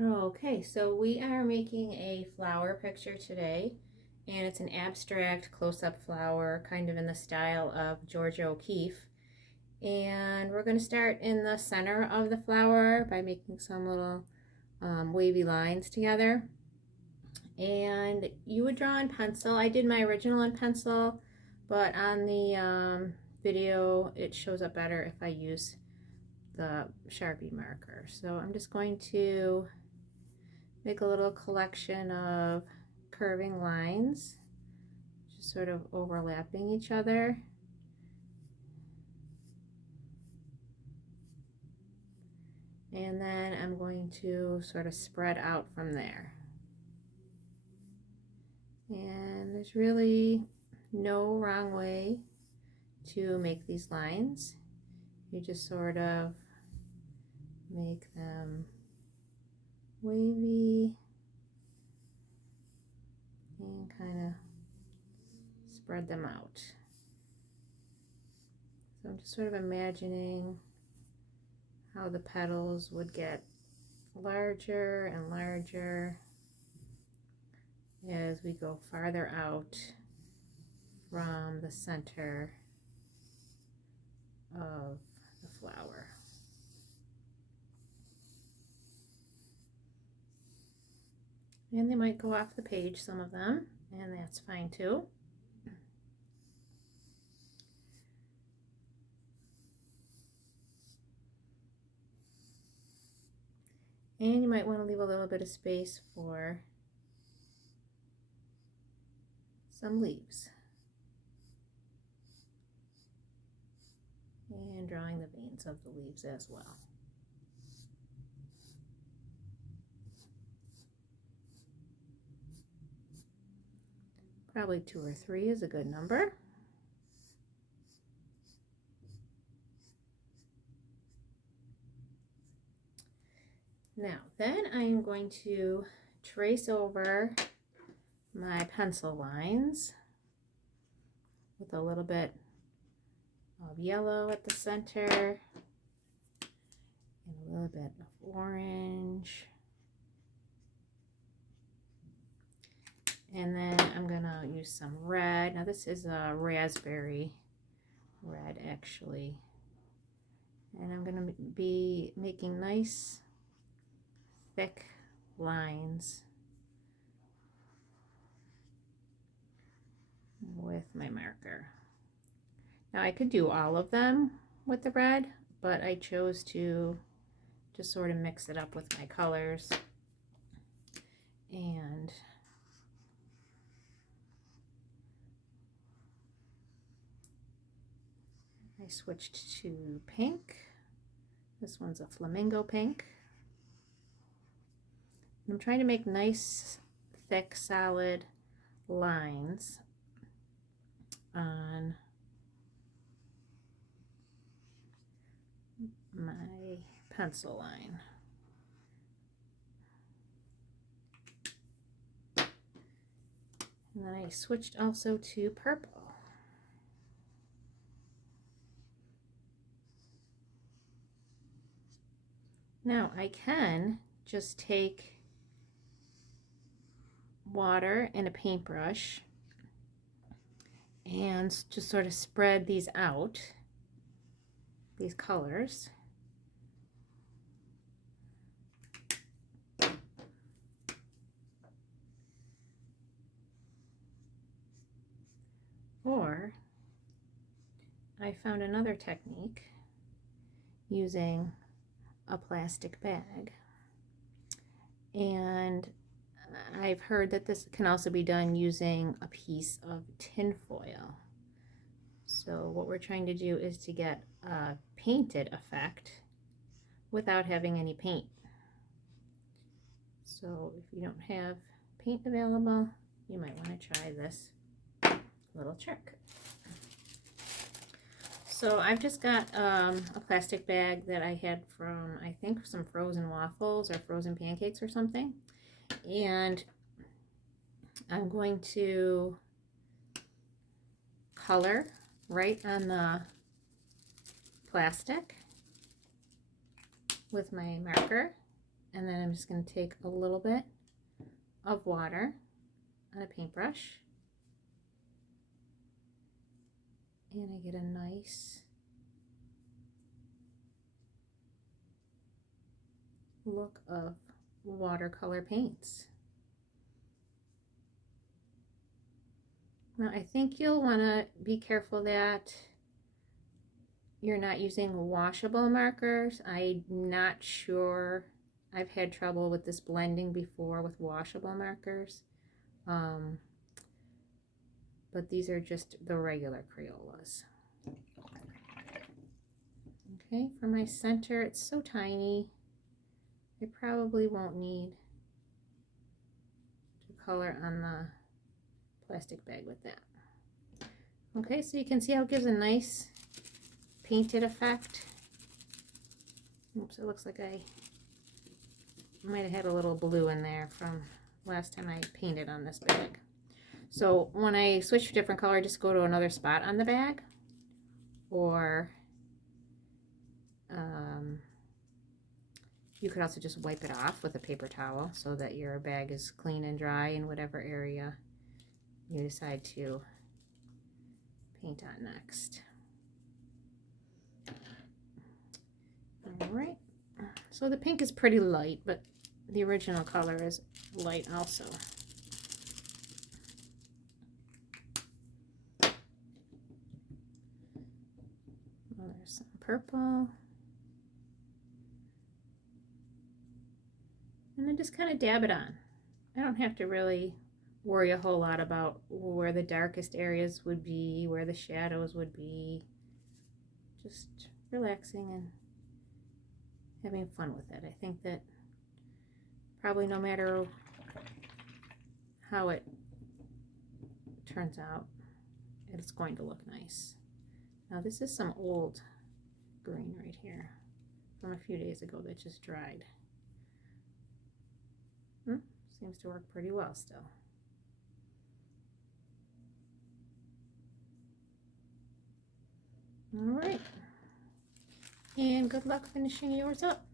Okay, so we are making a flower picture today, and it's an abstract close-up flower, kind of in the style of Georgia O'Keeffe. And we're going to start in the center of the flower by making some little wavy lines together. And you would draw in pencil. I did my original in pencil, but on the video it shows up better if I use the Sharpie marker. So I'm just going to make a little collection of curving lines, just sort of overlapping each other. And then I'm going to sort of spread out from there. And there's really no wrong way to make these lines. You just sort of make them wavy and kind of spread them out. So I'm just sort of imagining how the petals would get larger and larger as we go farther out from the center of the flower. And they might go off the page, some of them, and that's fine too. And you might want to leave a little bit of space for some leaves. And drawing the veins of the leaves as well. Probably 2 or 3 is a good number. Now, then I am going to trace over my pencil lines with a little bit of yellow at the center and a little bit of orange. And then I'm gonna use some red. Now this is a raspberry red actually. And I'm gonna be making nice thick lines with my marker. Now I could do all of them with the red, but I chose to just sort of mix it up with my colors. And I switched to pink. This one's a flamingo pink. I'm trying to make nice, thick, solid lines on my pencil line. And then I switched also to purple. Now I can just take water and a paintbrush and just sort of spread these out, these colors. Or I found another technique using a plastic bag, and I've heard that this can also be done using a piece of tin foil. So what we're trying to do is to get a painted effect without having any paint. So if you don't have paint available, you might want to try this little trick. So I've just got a plastic bag that I had from, I think, some frozen waffles or frozen pancakes or something. And I'm going to color right on the plastic with my marker. And then I'm just going to take a little bit of water on a paintbrush. And I get a nice look of watercolor paints. Now I think you'll want to be careful that you're not using washable markers. I'm not sure. I've had trouble with this blending before with washable markers. But these are just the regular Crayolas. Okay, for my center, it's so tiny. I probably won't need to color on the plastic bag with that. Okay, so you can see how it gives a nice painted effect. Oops, it looks like I might have had a little blue in there from last time I painted on this bag. So when I switch to a different color, just go to another spot on the bag, or you could also just wipe it off with a paper towel so that your bag is clean and dry in whatever area you decide to paint on next. All right, so the pink is pretty light, but the original color is light also. Well, there's some purple. And then just kind of dab it on. I don't have to really worry a whole lot about where the darkest areas would be, where the shadows would be. Just relaxing and having fun with it. I think that probably no matter how it turns out, it's going to look nice. Now this is some old green right here from a few days ago that just dried. Seems to work pretty well still. All right, and good luck finishing yours up.